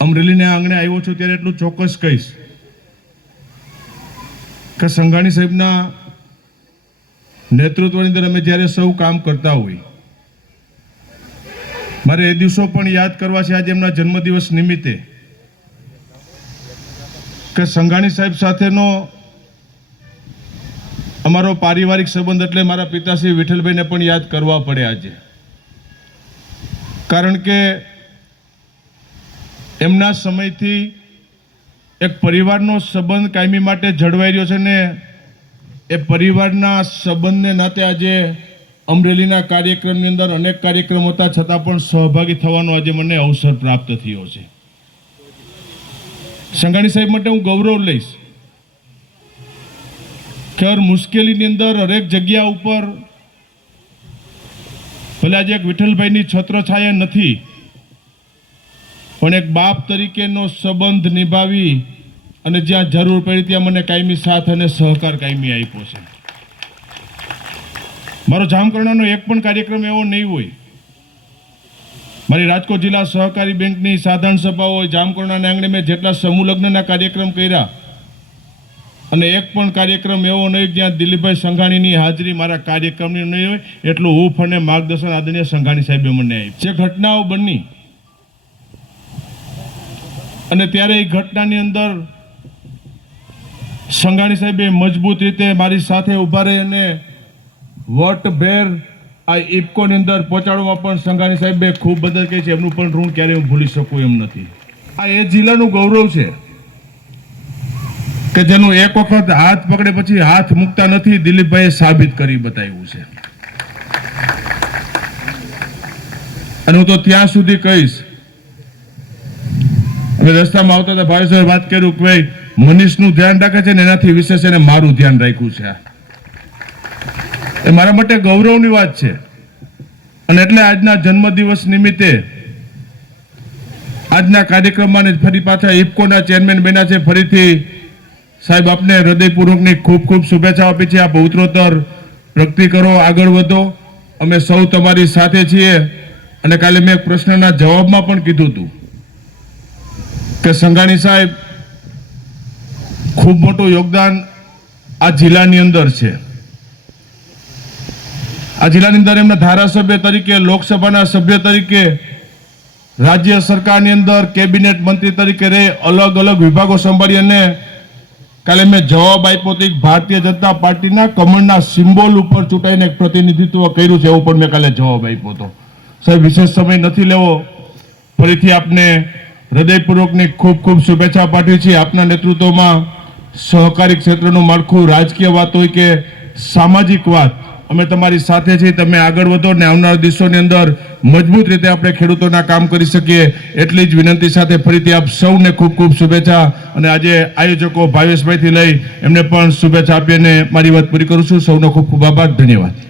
અમરેલીના આંગણે આવ્યો છું ત્યારે એટલું ચોક્કસ કહીશ કે સંઘાણી સાહેબના નેતૃત્વની અંદર અમે જ્યારે સૌ કામ કરતા હોઈ મારે એ દિવસો પણ યાદ કરવા છે આજે એમના જન્મદિવસ નિમિત્તે કે સંઘાણી સાહેબ સાથેનો અમારો પારિવારિક સંબંધ એટલે મારા પિતાશ્રી વિઠ્ઠલભાઈને પણ યાદ કરવા પડે આજે. કારણ કે એમના સમયથી એક પરિવારનો સંબંધ કાયમી માટે જળવાઈ રહ્યો છે ને એ પરિવારના સંબંધને નાતે આજે અમરેલીના કાર્યક્રમની અંદર અનેક કાર્યક્રમ હતા, છતાં પણ સહભાગી થવાનો આજે મને અવસર પ્રાપ્ત થયો છે. સંઘાણી સાહેબ માટે હું ગૌરવ લઈશ. કે મુશ્કેલીની અંદર હરેક જગ્યા ઉપર ભલે આજે એક વિઠ્ઠલભાઈની છત્રછાયા નથી પણ એક બાપ તરીકેનો સંબંધ નિભાવી અને જ્યાં જરૂર પડી ત્યાં મને કાયમી સાથ અને સહકાર કાયમી આપ્યો છે. મારો જામકરણાનો એક પણ કાર્યક્રમ એવો નહીં હોય. મારી રાજકોટ જિલ્લા સહકારી બેંકની સાધારણ સભા હોય, જામકરણાના આંગણે મેં જેટલા સમૂહ લગ્નના કાર્યક્રમ કર્યા અને એક પણ કાર્યક્રમ એવો નહીં જ્યાં દિલીપભાઈ સંઘાણીની હાજરી મારા કાર્યક્રમની નહીં હોય, એટલું હૂફ અને માર્ગદર્શન આદરણીય સંઘાણી સાહેબે મને આપી જે ઘટનાઓ બની અને ત્યારે એ ઘટનાની અંદર સંઘાણી સાહેબે મજબૂત રીતે મારી સાથે ઊભા રહી અને વટ ભેર આ ઇફકોની અંદર પહોંચાડવામાં પણ સંઘાણી સાહેબે ખૂબ મદદ કરી છે. એમનું પણ ઋણ ક્યારેય હું ભૂલી શકું એમ નથી. આ એ જિલ્લાનું ગૌરવ છે કે જેનું એક વખત હાથ પકડે પછી હાથ મૂકતા નથી, દિલીપભાઈએ સાબિત કરી બતાવ્યું છે. અને હું તો ત્યાં સુધી કહીશ રસ્તામાં આવતા હતા ભાઈ સાહેબ વાત કર્યું કે ભાઈ મનીષનું ધ્યાન રાખે છે ને એનાથી વિશેષ એને મારું ધ્યાન રાખ્યું છે. એ મારા માટે ગૌરવની વાત છે. અને એટલે આજના જન્મદિવસ નિમિત્તે આજના કાર્યક્રમમાં ફરી પાછા ઇફકોના ચેરમેન બન્યા છે. ફરીથી સાહેબ આપને હૃદયપૂર્વકની ખૂબ ખૂબ શુભેચ્છા આપી છે. આપ ઉત્તરોત્તર પ્રગતિ કરો, આગળ વધો. અમે સૌ તમારી સાથે છીએ. અને કાલે મેં પ્રશ્નના જવાબમાં પણ કીધું હતું. કે સંઘાણી સાહેબ, ખૂબ મોટું યોગદાન આ જિલ્લાની અંદર છે. આ જિલ્લાની અંદર એમના ધારાસભ્ય તરીકે, લોકસભાના સભ્ય તરીકે, રાજ્ય સરકારની અંદર કેબિનેટ મંત્રી તરીકે રહે, અલગ અલગ વિભાગો સંભાળી અને કાલે મેં જવાબ આપ્યો હતો ભારતીય જનતા પાર્ટીના કમળના સિમ્બોલ ઉપર ચૂંટાઈને એક પ્રતિનિધિત્વ કર્યું છે, એવું પણ મેં કાલે જવાબ આપ્યો હતો. સાહેબ, વિશેષ સમય નથી લેવો. ફરીથી આપને હૃદયપૂર્વકની ખૂબ ખૂબ શુભેચ્છા પાઠવી છે. આપના નેતૃત્વમાં સહકારી ક્ષેત્રનું માળખું રાજકીય વાત હોય કે સામાજિક વાત, અમે તમારી સાથે છીએ. તમે આગળ વધો ને આવનારા દિવસોની અંદર મજબૂત રીતે આપણે ખેડૂતોના કામ કરી શકીએ. એટલી જ વિનંતી સાથે ફરીથી આપ સૌને ખૂબ ખૂબ શુભેચ્છા અને આજે આયોજકો ભાવેશભાઈથી લઈ એમને પણ શુભેચ્છા આપીને મારી વાત પૂરી કરું છું. સૌનો ખૂબ ખૂબ આભાર. ધન્યવાદ.